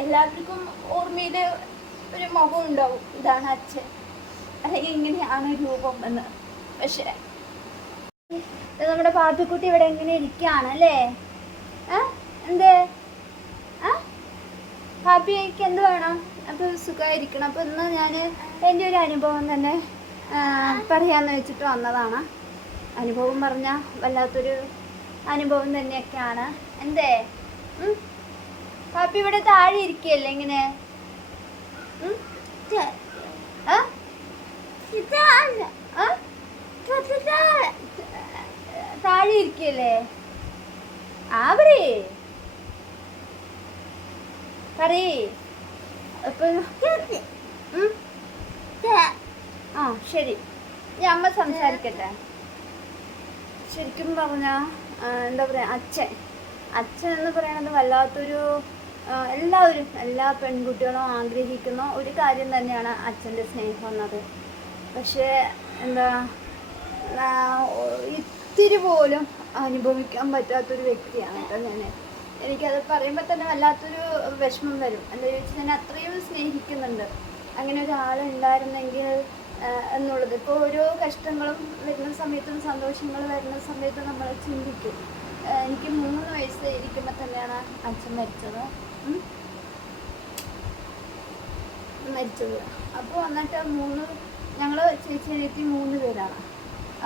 എല്ലാവർക്കും ഓർമ്മയിൽ ഒരു മുഖം ഉണ്ടാവും. ഇതാണ് അച്ഛൻ. അല്ലെങ്കിൽ ഇങ്ങനെയാണ് രൂപം എന്ന്. പക്ഷേ നമ്മുടെ പാപ്പിക്കുട്ടി ഇവിടെ എങ്ങനെ ഇരിക്കുകയാണ് അല്ലേ? എന്ത്? പാപ്പിക്ക് എന്ത് വേണം? അപ്പോൾ സുഖമായിരിക്കണം. അപ്പോൾ ഇന്ന് ഞാൻ എന്റെ ഒരു അനുഭവം തന്നെ പറയാമെന്ന് വെച്ചിട്ട് വന്നതാണ്. അനുഭവം പറഞ്ഞാൽ വല്ലാത്തൊരു അനുഭവം തന്നെയൊക്കെയാണ്. എന്തേ? പാപ്പി ഇവിടെ താഴെ ഇരിക്കുകയല്ലേ ഇങ്ങനെ? താഴെ ഇരിക്കല്ലേ ആവറി പറയേ? ആ ശരി. ഞാൻ അമ്മ സംസാരിക്കട്ടെ. ശരിക്കും പറഞ്ഞ എന്താ പറയാ അച്ഛൻ. അച്ഛൻ എന്ന് പറയണത് വല്ലാത്തൊരു എല്ലാവരും എല്ലാ പെൺകുട്ടികളും ആഗ്രഹിക്കുന്ന ഒരു കാര്യം തന്നെയാണ് അച്ഛന്റെ സ്നേഹം എന്നത്. പക്ഷേ എന്താ ഇത്തിരി പോലും അനുഭവിക്കാൻ പറ്റാത്തൊരു വ്യക്തിയാണ് കേട്ടോ ഞാൻ എനിക്കത് പറയുമ്പോൾ തന്നെ വല്ലാത്തൊരു വിഷമം വരും. എന്താ ചോദിച്ചാൽ ഞാൻ അത്രയും സ്നേഹിക്കുന്നുണ്ട്. അങ്ങനെ ഒരാളുണ്ടായിരുന്നെങ്കിൽ എന്നുള്ളത്. ഇപ്പോൾ ഓരോ കഷ്ടങ്ങളും വരുന്ന സമയത്തും സന്തോഷങ്ങൾ വരുന്ന സമയത്തും നമ്മൾ ചിന്തിക്കും. എനിക്ക് മൂന്ന് വയസ്സ് ഇരിക്കുമ്പോൾ തന്നെയാണ് അച്ഛൻ മരിച്ചത്. മരിച്ചത്. അപ്പോൾ വന്നിട്ട് മൂന്ന് ഞങ്ങൾ ചേച്ചി അനിയത്തി മൂന്ന് പേരാണ്.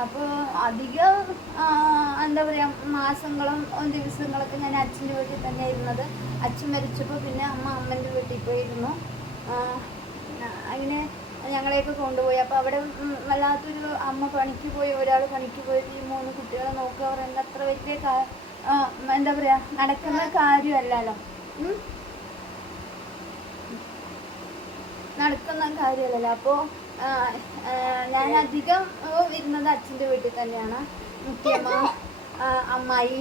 അപ്പോൾ അധികം എന്താ പറയുക മാസങ്ങളും ദിവസങ്ങളൊക്കെ ഞാൻ അച്ഛന്റെ വീട്ടിൽ തന്നെ ഇരുന്നത്. അച്ഛൻ മരിച്ചപ്പോൾ പിന്നെ അമ്മ അമ്മന്റെ വീട്ടിൽ പോയിരുന്നു. അങ്ങനെ ഞങ്ങളെയൊക്കെ കൊണ്ടുപോയി. അപ്പോൾ അവിടെ വല്ലാത്തൊരു അമ്മ പണിക്ക് പോയി ഒരാൾ പണിക്ക് പോയി. ഈ മൂന്ന് കുട്ടികളെ നോക്കുക പറയുന്നത് അത്ര വലിയ എന്താ പറയുക നടക്കുന്ന കാര്യമല്ലല്ലോ. നടക്കുന്ന കാര്യമല്ലല്ലോ. അപ്പോൾ ഞാൻ അധികം വരുന്നത് അച്ഛന്റെ വീട്ടിൽ തന്നെയാണ്. മുഖ്യമ്മ അമ്മായി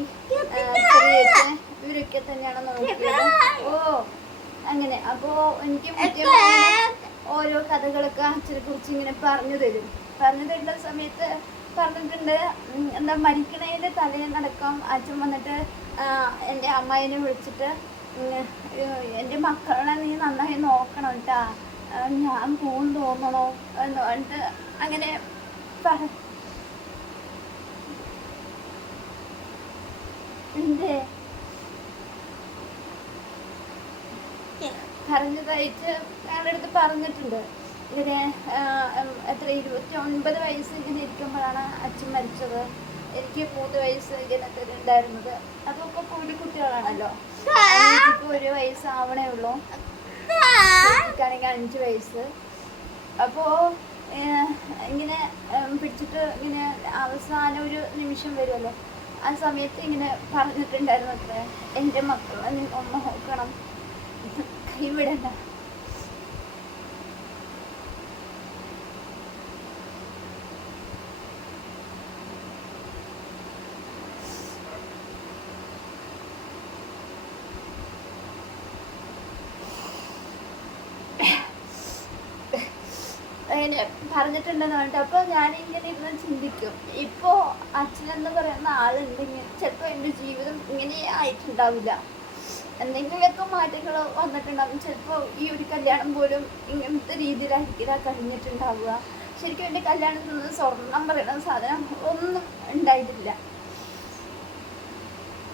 ഇവരൊക്കെ തന്നെയാണ് നോക്കിയത്. ഓ അങ്ങനെ. അപ്പോൾ എനിക്ക് മുഖ്യമ്മ ഓരോ കഥകളൊക്കെ അച്ഛനെ കുറിച്ച് ഇങ്ങനെ പറഞ്ഞു തരും. പറഞ്ഞു തരുന്ന സമയത്ത് പറഞ്ഞിട്ടുണ്ട് എന്താ മരിക്കണേന്റെ തലേന്നടക്കം അച്ഛൻ വന്നിട്ട് എന്റെ അമ്മായിനെ വിളിച്ചിട്ട് എന്റെ മക്കളെ നീ നന്നായി നോക്കണം കേട്ടാ ഞാൻ പോകും തോന്നണോ? എന്ന് പറഞ്ഞിട്ട് അങ്ങനെ പറ. എന്തേ? പറഞ്ഞതായിട്ട് ഞങ്ങളുടെ അടുത്ത് പറഞ്ഞിട്ടുണ്ട്. ഇങ്ങനെ എത്ര ഇരുപത്തി ഒൻപത് വയസ്സ് ഇങ്ങനെ ഇരിക്കുമ്പോഴാണ് അച്ഛൻ മരിച്ചത്. എനിക്ക് മൂന്ന് വയസ്സ് ഇങ്ങനെ ഉണ്ടായിരുന്നത് അതൊക്കെ കൂടി കുട്ടികളാണല്ലോ. എനിക്കിപ്പോൾ ഒരു വയസ്സാവണേ ഉള്ളൂ. എനിക്കാണെങ്കിൽ അഞ്ച് വയസ്സ്. അപ്പോൾ ഇങ്ങനെ പിടിച്ചിട്ട് ഇങ്ങനെ അവസാന ഒരു നിമിഷം വരുമല്ലോ ആ സമയത്ത് ഇങ്ങനെ പറഞ്ഞിട്ടുണ്ടായിരുന്നു അത്ര. എന്റെ മക്കളെ നീ ഒന്ന് നോക്കണം എന്താ പറഞ്ഞിട്ടുണ്ടെന്ന് പറഞ്ഞിട്ട് അപ്പോൾ ഞാനിങ്ങനെ ഇരുന്ന് ചിന്തിക്കും. ഇപ്പോ അച്ഛനെന്ന് പറയുന്ന ആളുണ്ടെങ്കിൽ ചിലപ്പോൾ എന്റെ ജീവിതം ഇങ്ങനെ ആയിട്ടുണ്ടാവില്ല. എന്തെങ്കിലുമൊക്കെ മാറ്റങ്ങൾ വന്നിട്ടുണ്ടാകും ചിലപ്പോൾ ഈ ഒരു കല്യാണം പോലും ഇങ്ങനത്തെ രീതിയിലായിരിക്കില്ല കഴിഞ്ഞിട്ടുണ്ടാവുക. ശരിക്കും എന്റെ കല്യാണത്തിൽ നിന്ന് സ്വർണം പറയുന്ന സാധനം ഒന്നും ഉണ്ടായിട്ടില്ല.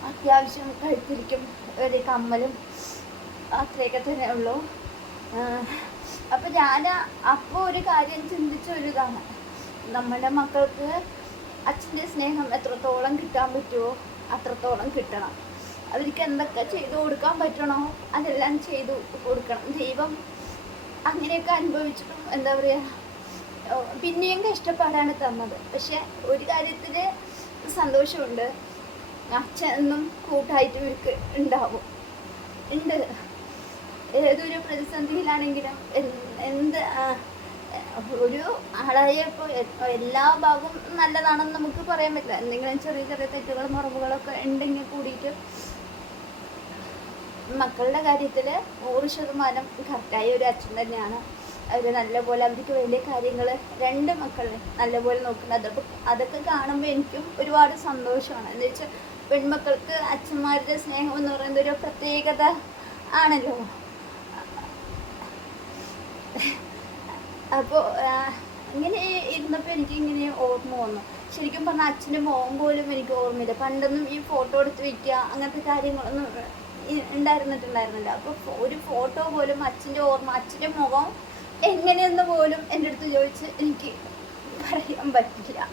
അത്യാവശ്യം കഴുത്തിരിക്കും ഒരു കമ്മലും അത്രയൊക്കെ തന്നെ ഉള്ളൂ. അപ്പം ഞാൻ അപ്പോൾ ഒരു കാര്യം ചിന്തിച്ച ഒരു ഇതാണ് നമ്മുടെ മക്കൾക്ക് അച്ഛന്റെ സ്നേഹം എത്രത്തോളം കിട്ടാൻ പറ്റുമോ അത്രത്തോളം കിട്ടണം. അവർക്ക് എന്തൊക്കെ ചെയ്തു കൊടുക്കാൻ പറ്റണോ? അതെല്ലാം ചെയ്തു കൊടുക്കണം. ദൈവം അങ്ങനെയൊക്കെ അനുഭവിച്ചിട്ടും എന്താ പറയുക പിന്നെയും കഷ്ടപ്പാടാണ് തന്നത്. പക്ഷെ ഒരു കാര്യത്തിൽ സന്തോഷമുണ്ട്. അച്ഛൻ എന്നും കൂട്ടായിട്ട് ഇവർക്ക് ഉണ്ടാവും. ഉണ്ട്. ഏതൊരു പ്രതിസന്ധിയിലാണെങ്കിലും എന്ത് ഒരു ആളായപ്പോൾ എല്ലാ ഭാഗവും നല്ലതാണെന്ന് നമുക്ക് പറയാൻ പറ്റില്ല. എന്തെങ്കിലും ചെറിയ ചെറിയ തെറ്റുകളും മുറവുകളൊക്കെ ഉണ്ടെങ്കിൽ കൂടിയിട്ട് മക്കളുടെ കാര്യത്തിൽ നൂറ് ശതമാനം കറക്റ്റായ ഒരു അച്ഛൻ തന്നെയാണ്. അവർ നല്ലപോലെ അവർക്ക് വലിയ കാര്യങ്ങൾ രണ്ട് മക്കളെ നല്ലപോലെ നോക്കുന്നത് അതൊക്കെ അതൊക്കെ കാണുമ്പോൾ എനിക്കും ഒരുപാട് സന്തോഷമാണ്. എന്ന് വെച്ചാൽ പെൺമക്കൾക്ക് അച്ഛന്മാരുടെ സ്നേഹം എന്ന് പറയുന്നത് ഒരു പ്രത്യേകത ആണല്ലോ. അപ്പോൾ ഇങ്ങനെ ഇരുന്നപ്പോൾ എനിക്ക് ഇങ്ങനെ ഓർമ്മ വന്നു. ശരിക്കും പറഞ്ഞാൽ അച്ഛന്റെ മോൻ പോലും എനിക്ക് ഓർമ്മയില്ല. പണ്ടൊന്നും ഈ ഫോട്ടോ എടുത്ത് വയ്ക്കുക അങ്ങനത്തെ കാര്യങ്ങളൊന്നും ഉണ്ടായിരുന്നിട്ടുണ്ടായിരുന്നില്ല. അപ്പോൾ ഒരു ഫോട്ടോ പോലും അച്ഛന്റെ ഓർമ്മ അച്ഛന്റെ മുഖം എങ്ങനെയെന്ന് പോലും എന്റെ അടുത്ത് ചോദിച്ച് എനിക്ക് പറയാൻ പറ്റില്ല.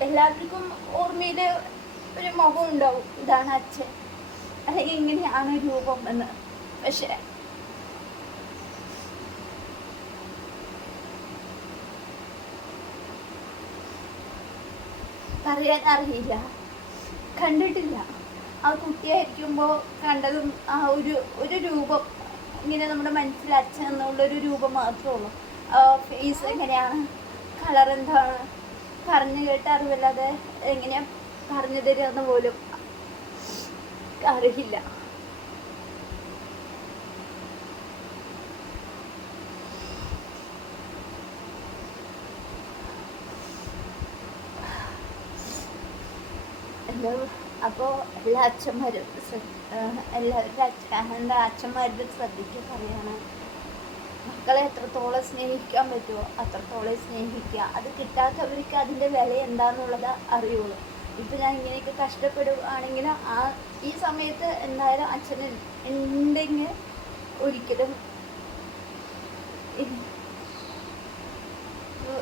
എല്ലാവർക്കും ഓർമ്മയിൽ ഒരു മുഖം ഉണ്ടാവും. ഇതാണ് അച്ഛൻ. അല്ലെങ്കിൽ ഇങ്ങനെയാണ് രൂപം എന്ന്. പക്ഷെ പറയാൻ അറിയില്ല. കണ്ടിട്ടില്ല. ആ കുട്ടിയായിരിക്കുമ്പോൾ കണ്ടതും ആ ഒരു ഒരു രൂപം ഇങ്ങനെ നമ്മുടെ മനസ്സിൽ അച്ഛൻ എന്നുള്ളൊരു രൂപം മാത്രമേ ഉള്ളൂ. ആ ഫേസ് എങ്ങനെയാണ്? കളർ എന്താണ്? പറഞ്ഞു കേട്ട അറിവില്ലാതെ എങ്ങനെയാ പറഞ്ഞു തരുമെന്ന് പോലും അറിയില്ല. എല്ലാ അപ്പോൾ എല്ലാ അച്ഛന്മാരും എല്ലാവരുടെ അച്ഛ എന്റെ അച്ഛന്മാരുടെ ശ്രദ്ധിക്കുക പറയാണ് മക്കളെ എത്രത്തോളം സ്നേഹിക്കാൻ പറ്റുമോ അത്രത്തോളം സ്നേഹിക്കുക. അത് കിട്ടാത്തവർക്ക് അതിന്റെ വില എന്താണെന്നുള്ളത് അറിയുള്ളൂ. ഇപ്പം ഞാൻ ഇങ്ങനെയൊക്കെ കഷ്ടപ്പെടുകയാണെങ്കിൽ ആ ഈ സമയത്ത് എന്തായാലും അച്ഛന് ഉണ്ടെങ്കിൽ ഒരിക്കലും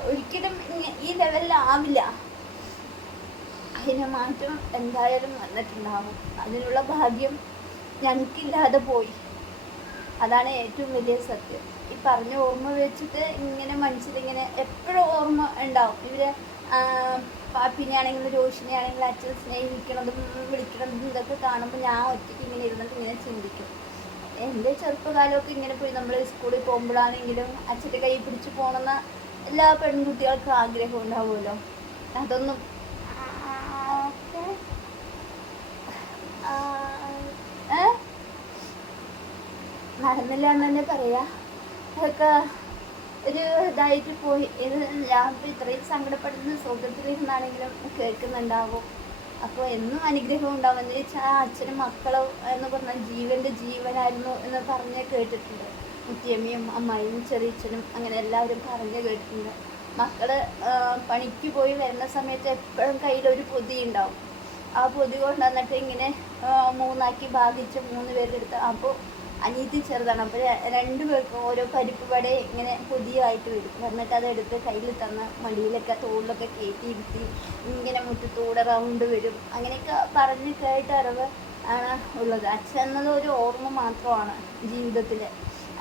ഒരിക്കലും ഈ ലെവലിൽ ലെവലിലാവില്ല. അതിന് മാറ്റം എന്തായാലും വന്നിട്ടുണ്ടാവും. അതിനുള്ള ഭാഗ്യം ഞങ്ങൾക്കില്ലാതെ പോയി. അതാണ് ഏറ്റവും വലിയ സത്യം. ഈ പറഞ്ഞ ഓർമ്മ വെച്ചിട്ട് ഇങ്ങനെ മനസ്സിലിങ്ങനെ എപ്പോഴും ഓർമ്മ ഉണ്ടാവും. ഇവരെ പാപ്പിനെയാണെങ്കിലും രോഷിനെയാണെങ്കിലും അച്ഛൻ സ്നേഹിക്കണതും വിളിക്കണതും ഇതൊക്കെ കാണുമ്പോൾ ഞാൻ ഒറ്റയ്ക്ക് ഇങ്ങനെ ഇരുന്നിട്ട് ഇങ്ങനെ ചിന്തിക്കും. എന്റെ ചെറുപ്പകാലമൊക്കെ ഇങ്ങനെ പോയി. നമ്മൾ സ്കൂളിൽ പോകുമ്പോഴാണെങ്കിലും അച്ഛന്റെ കൈ പിടിച്ച് പോകണമെന്ന എല്ലാ പെൺകുട്ടികൾക്കും ആഗ്രഹം ഉണ്ടാവുമല്ലോ. അതൊന്നും ഒക്കെ ആ, ഏ? നടന്നില്ല എന്ന് തന്നെ പറയാ. അതൊക്കെ ഒരു ഇതായിട്ട് പോയി. ഇത് ഇപ്പൊ ഇത്രയും സങ്കടപ്പെടുന്ന സുഖത്തിലിരുന്നാണെങ്കിലും കേൾക്കുന്നുണ്ടാവും. അപ്പോൾ എന്നും അനുഗ്രഹം ഉണ്ടാവും. എന്ന് വെച്ചാൽ അച്ഛനും മക്കളും എന്ന് പറഞ്ഞാൽ ജീവന്റെ ജീവനായിരുന്നു എന്ന് പറഞ്ഞ് കേട്ടിട്ടുണ്ട്. മുത്തിയമ്മയും അമ്മായും ചെറിയച്ഛനും അങ്ങനെ എല്ലാവരും പറഞ്ഞ് കേട്ടിട്ടുണ്ട്. മക്കൾ പണിക്ക് പോയി വരുന്ന സമയത്ത് എപ്പോഴും കയ്യിലൊരു പൊതി ഉണ്ടാവും ആ പൊതി കൊണ്ടുവന്നിട്ട് ഇങ്ങനെ ആ, മൂന്നാക്കി ഭാഗിച്ച് മൂന്ന് പേരുടെ അടുത്ത്. അപ്പോൾ അനീതി ചെറുതാണ്. അപ്പോൾ രണ്ടു പേർക്കും ഓരോ പരിപ്പ് വട ഇങ്ങനെ പുതിയതായിട്ട് വരും. എന്നിട്ട് അതെടുത്ത് കയ്യിൽ തന്ന് മടിയിലൊക്കെ തോളിലൊക്കെ കയറ്റി ഇരുത്തി ഇങ്ങനെ മുറ്റത്തൂടെ റൗണ്ട് വരും. അങ്ങനെയൊക്കെ പറഞ്ഞ് കേട്ട അറിവ് ആണ് ഉള്ളത്. അച്ഛൻ എന്നത് ഒരു ഓർമ്മ മാത്രമാണ് ജീവിതത്തിൽ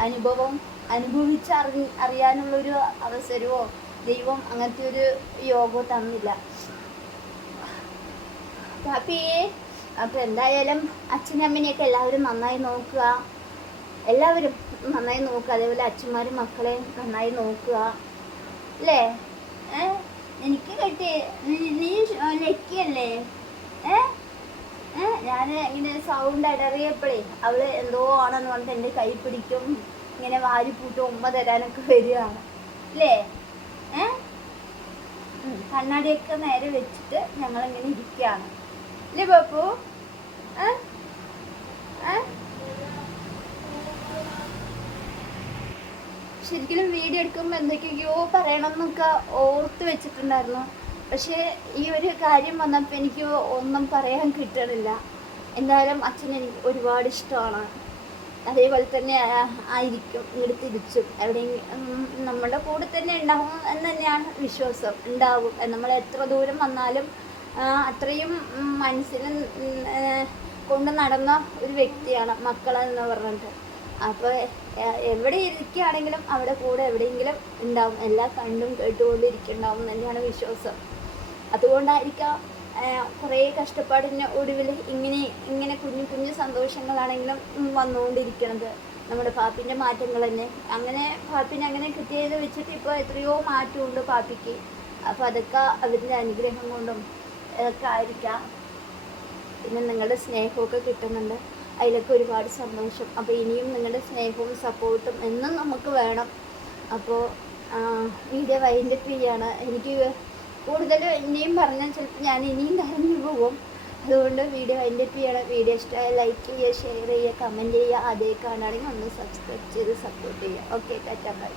അനുഭവം അനുഭവിച്ച് അറി അറിയാനുള്ളൊരു അവസരമോ ദൈവം അങ്ങനത്തെ ഒരു യോഗോ തന്നില്ല. പാപ്പിയേ അപ്പൊ എന്തായാലും അച്ഛനും അമ്മനെയൊക്കെ എല്ലാവരും നന്നായി നോക്കുക. എല്ലാവരും നന്നായി നോക്കുക. അതേപോലെ അച്ഛന്മാരും മക്കളെ നന്നായി നോക്കുക. അല്ലേ? എനിക്ക് കിട്ടി നീ- ലക്കിയല്ലേ? ഏ? ഞാൻ ഇങ്ങനെ സൗണ്ട് ഇടറിയപ്പോഴേ അവൾ എന്തോ ആണെന്ന് പറഞ്ഞിട്ട് എന്റെ കൈ പിടിക്കും. ഇങ്ങനെ വാരി വാരിപ്പൂട്ട് ഉമ്മ തരാനൊക്കെ വരികയാണ്. അല്ലേ? ഏ? കണ്ണാടിയൊക്കെ നേരെ വെച്ചിട്ട് ഞങ്ങളിങ്ങനെ ഇരിക്കുകയാണ്. അല്ലേ ഏ ശരിക്കും വീഡിയോ എടുക്കുമ്പോൾ എന്തൊക്കെയോ പറയണം എന്നൊക്കെ ഓർത്ത് വെച്ചിട്ടുണ്ടായിരുന്നു. പക്ഷേ ഈ ഒരു കാര്യം വന്നപ്പോൾ എനിക്ക് ഒന്നും പറയാൻ കിട്ടണില്ല. എന്തായാലും അച്ഛൻ എനിക്ക് ഒരുപാട് ഇഷ്ടമാണ്. അതേപോലെ തന്നെ ആയിരിക്കും ഇവിടെ തിരിച്ചും. എവിടെയെങ്കിലും നമ്മുടെ കൂടെ തന്നെ ഉണ്ടാവും എന്ന് തന്നെയാണ് വിശ്വാസം. ഉണ്ടാവും. നമ്മൾ എത്ര ദൂരം വന്നാലും അത്രയും മനസ്സിന് കൊണ്ട് നടന്ന ഒരു വ്യക്തിയാണ് മക്കളെന്ന് പറഞ്ഞിട്ട്. അപ്പോൾ എവിടെ ഇരിക്കുകയാണെങ്കിലും അവിടെ കൂടെ എവിടെയെങ്കിലും ഉണ്ടാവും. എല്ലാം കണ്ടും കേട്ടുകൊണ്ടിരിക്കുന്നുണ്ടാവും എന്നാണ് വിശ്വാസം. അതുകൊണ്ടായിരിക്കാം കുറേ കഷ്ടപ്പാടിന് ഒടുവിൽ ഇങ്ങനെ ഇങ്ങനെ കുഞ്ഞു കുഞ്ഞു സന്തോഷങ്ങളാണെങ്കിലും വന്നുകൊണ്ടിരിക്കുന്നത്. നമ്മുടെ പാപ്പിന്റെ മാറ്റങ്ങൾ തന്നെ. അങ്ങനെ പാപ്പിനെ അങ്ങനെ കിട്ടിയത് വെച്ചിട്ട് ഇപ്പോൾ എത്രയോ മാറ്റമുണ്ട് പാപ്പിക്ക്. അപ്പോൾ അതൊക്കെ അവരുടെ അനുഗ്രഹം കൊണ്ടും ഒക്കെ ആയിരിക്കാം. പിന്നെ നിങ്ങളുടെ സ്നേഹമൊക്കെ കിട്ടുന്നുണ്ട്. അതിലൊക്കെ ഒരുപാട് സന്തോഷം. അപ്പോൾ ഇനിയും നിങ്ങളുടെ സ്നേഹവും സപ്പോർട്ടും എന്നും നമുക്ക് വേണം. അപ്പോൾ വീഡിയോ വൈൻഡപ്പ് ചെയ്യാണ്. എനിക്ക് കൂടുതൽ ഇനിയും പറഞ്ഞാൽ ചിലപ്പോൾ ഞാൻ ഇനിയും കരഞ്ഞു പോകും. അതുകൊണ്ട് വീഡിയോ അതിന്റെ ചെയ്യണം. വീഡിയോ ഇഷ്ടമായ ലൈക്ക് ചെയ്യുക ഷെയർ ചെയ്യുക കമന്റ് ചെയ്യുക. അതേ കാണുകയാണെങ്കിൽ ഒന്ന് സബ്സ്ക്രൈബ് ചെയ്ത് സപ്പോർട്ട് ചെയ്യുക. Okay Tata by